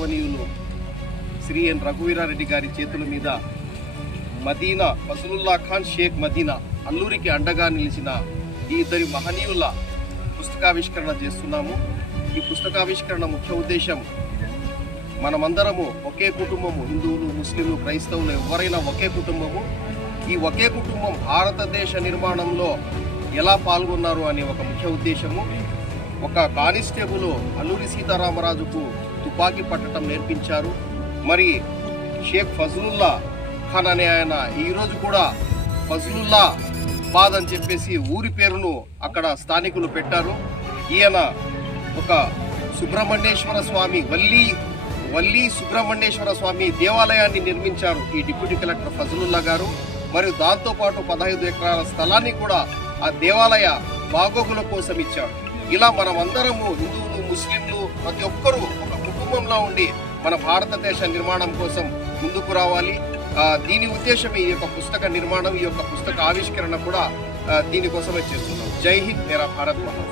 గౌరవనీయులు శ్రీ ఎన్ రఘువీరారెడ్డి గారి చేతుల మీద మదీనా ఫజలుల్లా ఖాన్ షేక్ మదీనా అల్లూరికి అండగా నిలిచిన ఈ ఇద్దరి మహనీయుల పుస్తకావిష్కరణ చేస్తున్నాము. ఈ పుస్తకావిష్కరణ ముఖ్య ఉద్దేశం మనమందరము ఒకే కుటుంబము, హిందువులు, ముస్లింలు, క్రైస్తవులు ఎవరైనా ఒకే కుటుంబము. ఈ ఒకే కుటుంబం భారతదేశ నిర్మాణంలో ఎలా పాల్గొన్నారు అనే ఒక ముఖ్య ఉద్దేశము. ఒక కానిస్టేబుల్ అల్లూరి సీతారామరాజుకు తుపాకీ పట్టడం నేర్పించారు. మరి షేక్ ఫజలుల్లా ఖాన్ అనే ఆయన ఈరోజు కూడా ఫజలుల్లా బాద్ అని చెప్పేసి ఊరి పేరును అక్కడ స్థానికులు పెట్టారు. ఈయన ఒక సుబ్రహ్మణ్యేశ్వర స్వామి వల్లి సుబ్రహ్మణ్యేశ్వర స్వామి దేవాలయాన్ని నిర్మించారు ఈ డిప్యూటీ కలెక్టర్ ఫజలుల్లా గారు. మరియు దాంతోపాటు 15 ఎకరాల స్థలాన్ని కూడా ఆ దేవాలయ బాగోగుల కోసం ఇచ్చారు. ఇలా మనమందరము హిందువులు, ముస్లింలు ప్రతి ఒక్కరూ ఒక కుటుంబంలో ఉండి మన భారతదేశ నిర్మాణం కోసం ముందుకు రావాలి. దీని ఉద్దేశం ఈ యొక్క పుస్తక నిర్మాణం, ఈ యొక్క పుస్తక ఆవిష్కరణ కూడా దీనికోసమే చేస్తున్నాం. జై హింద్, మేరా భారత్ మహాన్.